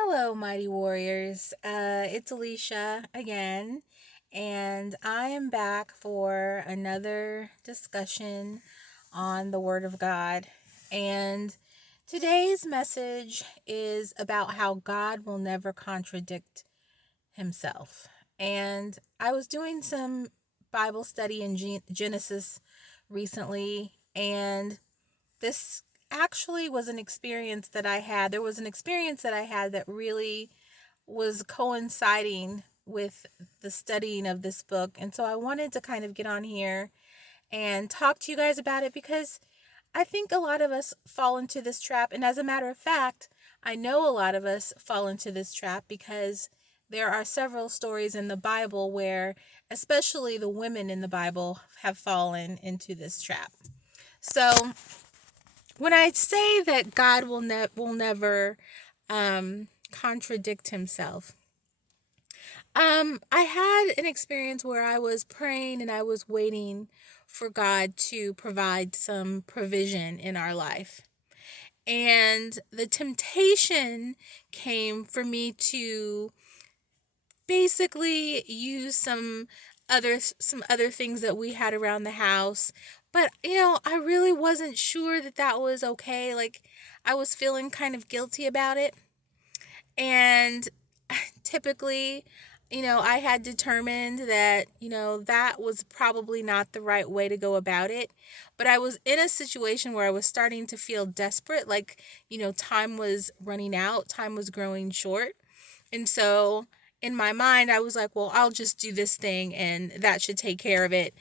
Hello, mighty warriors. It's Alicia again, and I am back for another discussion on the Word of God. And today's message is about how God will never contradict himself. And I was doing some Bible study in Genesis recently, and this actually was an experience that I had. There was an experience that I had that really was coinciding with the studying of this book. And so I wanted to kind of get on here and talk to you guys about it because I think a lot of us fall into this trap. And as a matter of fact, I know a lot of us fall into this trap because there are several stories in the Bible where, especially the women in the Bible, have fallen into this trap. So, when I say that God will never contradict himself, I had an experience where I was praying and I was waiting for God to provide some provision in our life. And the temptation came for me to basically use some other things that we had around the house. But I really wasn't sure that that was okay. Like, I was feeling kind of guilty about it. And typically, I had determined that, that was probably not the right way to go about it. But I was in a situation where I was starting to feel desperate. Like, time was running out, time was growing short. And so in my mind, I was like, well, I'll just do this thing and that should take care of it.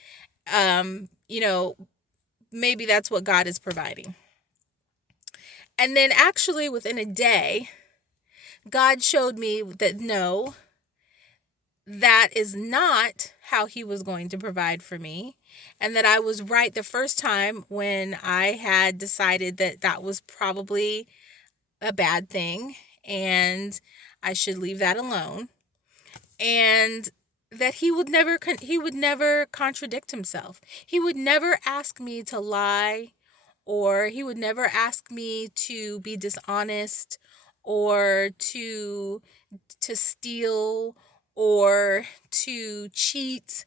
Um, you know, Maybe that's what God is providing. And then actually within a day, God showed me that no, that is not how he was going to provide for me. And that I was right the first time when I had decided that that was probably a bad thing and I should leave that alone. And that he would never contradict himself. He would never ask me to lie, or he would never ask me to be dishonest, or to steal, or to cheat,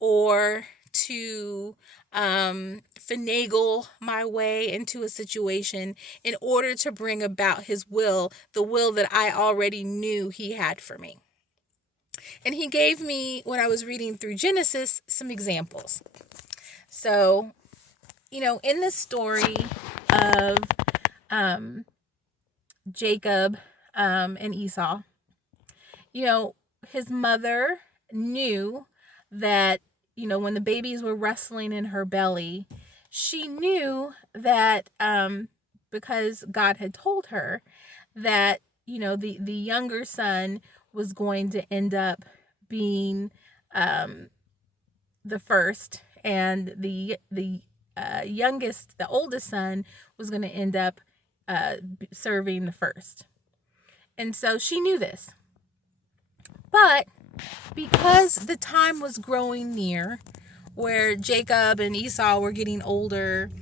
or to finagle my way into a situation in order to bring about his will, the will that I already knew he had for me. And he gave me, when I was reading through Genesis, some examples. So, in the story of um, Jacob and Esau, you know, his mother knew that, when the babies were wrestling in her belly, she knew that because God had told her that, the younger son was going to end up being the first, and the oldest son was going to end up serving the first. And so she knew this. But because the time was growing near where Jacob and Esau were getting older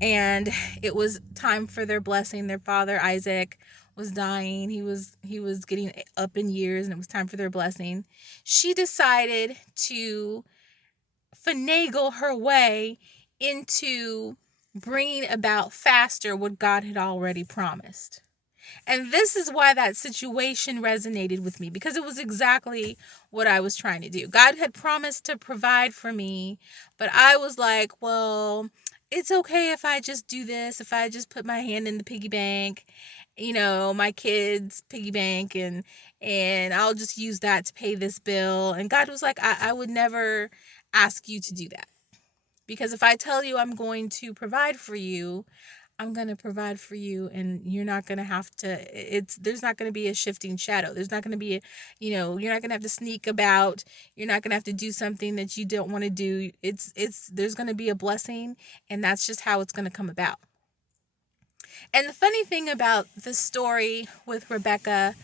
and it was time for their blessing, their father Isaac was dying. He was getting up in years and it was time for their blessing. She decided to finagle her way into bringing about faster what God had already promised. And this is why that situation resonated with me, because it was exactly what I was trying to do. God had promised to provide for me, but I was like, well, it's okay if I just do this, if I just put my hand in the piggy bank, my kids' piggy bank, and I'll just use that to pay this bill. And God was like, I would never ask you to do that. Because if I tell you I'm going to provide for you, I'm going to provide for you, and you're not going to have to, there's not going to be a shifting shadow. There's not going to be you're not going to have to sneak about. You're not going to have to do something that you don't want to do. There's going to be a blessing, and that's just how it's going to come about. And the funny thing about the story with Rebecca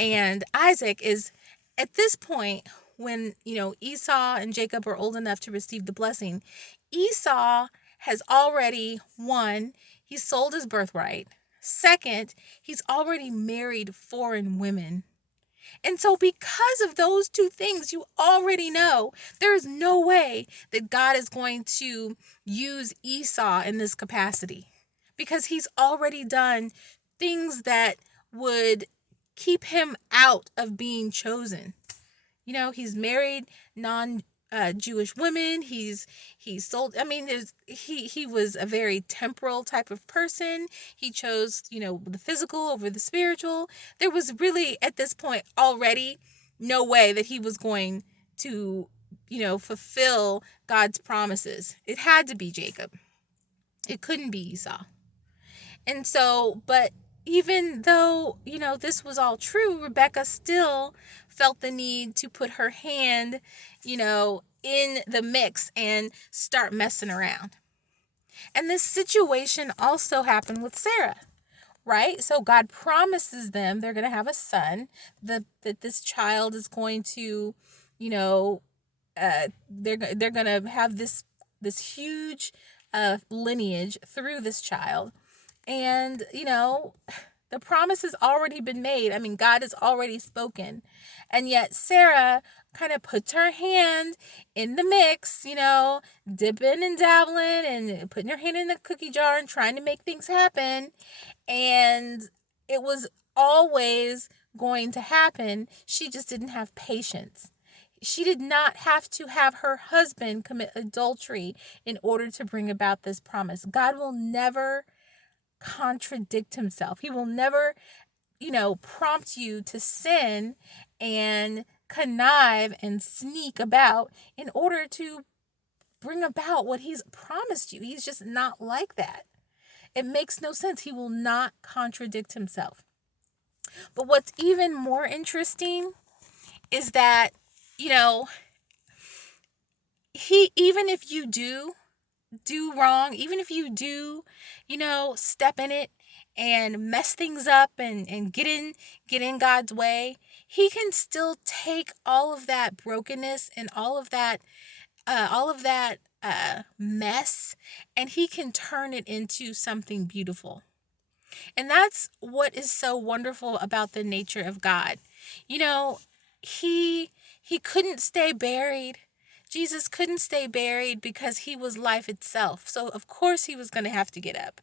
and Isaac is, at this point, when, Esau and Jacob are old enough to receive the blessing, Esau has already won. He sold his birthright. Second, he's already married foreign women. And so, because of those two things, you already know there is no way that God is going to use Esau in this capacity, because he's already done things that would keep him out of being chosen. He's married Jewish women. He's sold. I mean, he was a very temporal type of person. He chose, the physical over the spiritual. There was really, at this point already, no way that he was going to, fulfill God's promises. It had to be Jacob. It couldn't be Esau. And so, but even though, this was all true, Rebecca still felt the need to put her hand, in the mix and start messing around. And this situation also happened with Sarah, right? So God promises them they're going to have a son, that this child is going to, they're going to have this huge lineage through this child. And, the promise has already been made. I mean, God has already spoken. And yet Sarah kind of puts her hand in the mix, dipping and dabbling and putting her hand in the cookie jar and trying to make things happen. And it was always going to happen. She just didn't have patience. She did not have to have her husband commit adultery in order to bring about this promise. God will never contradict himself. He will never, prompt you to sin and connive and sneak about in order to bring about what he's promised you. He's just not like that. It makes no sense. He will not contradict himself. But what's even more interesting is that, even if you do wrong, even if you do, step in it and mess things up and get in God's way, he can still take all of that brokenness and all of that mess, and he can turn it into something beautiful. And that's what is so wonderful about the nature of God. He couldn't stay buried. Jesus couldn't stay buried because he was life itself. So of course he was going to have to get up.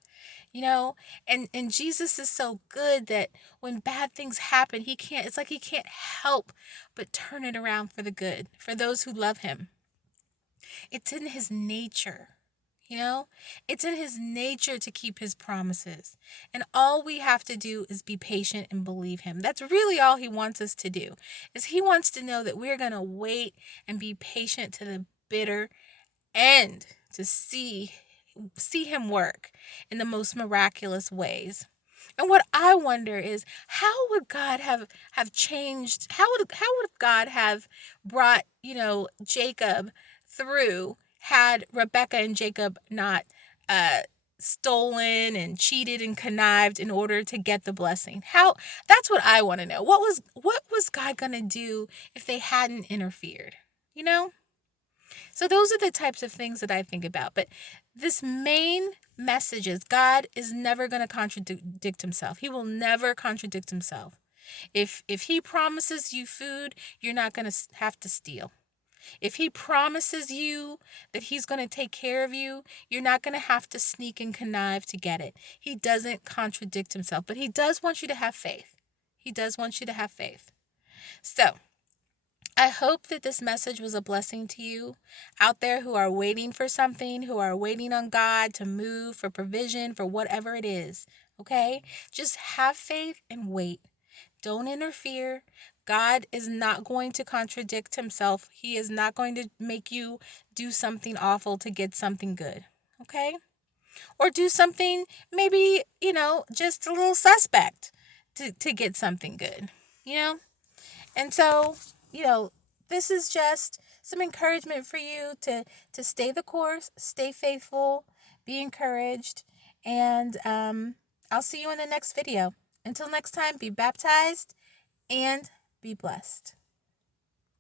And Jesus is so good that when bad things happen, he can't help but turn it around for the good, for those who love him. It's in his nature. It's in his nature to keep his promises. And all we have to do is be patient and believe him. That's really all he wants us to do. Is he wants to know that we're going to wait and be patient to the bitter end to see him work in the most miraculous ways. And what I wonder is, how would God have changed? How would God have brought, Jacob through had Rebecca and Jacob not stolen and cheated and connived in order to get the blessing? That's what I want to know. What was God going to do if they hadn't interfered? So those are the types of things that I think about. But this main message is God is never going to contradict himself. He will never contradict himself. If he promises you food, you're not going to have to steal. If he promises you that he's going to take care of you, you're not going to have to sneak and connive to get it. He doesn't contradict himself, but he does want you to have faith. He does want you to have faith. So, I hope that this message was a blessing to you out there who are waiting for something, who are waiting on God to move, for provision, for whatever it is. Okay? Just have faith and wait. Don't interfere. God is not going to contradict himself. He is not going to make you do something awful to get something good. Okay? Or do something maybe, just a little suspect to get something good. And so, this is just some encouragement for you to stay the course, stay faithful, be encouraged, and I'll see you in the next video. Until next time, be baptized and be blessed.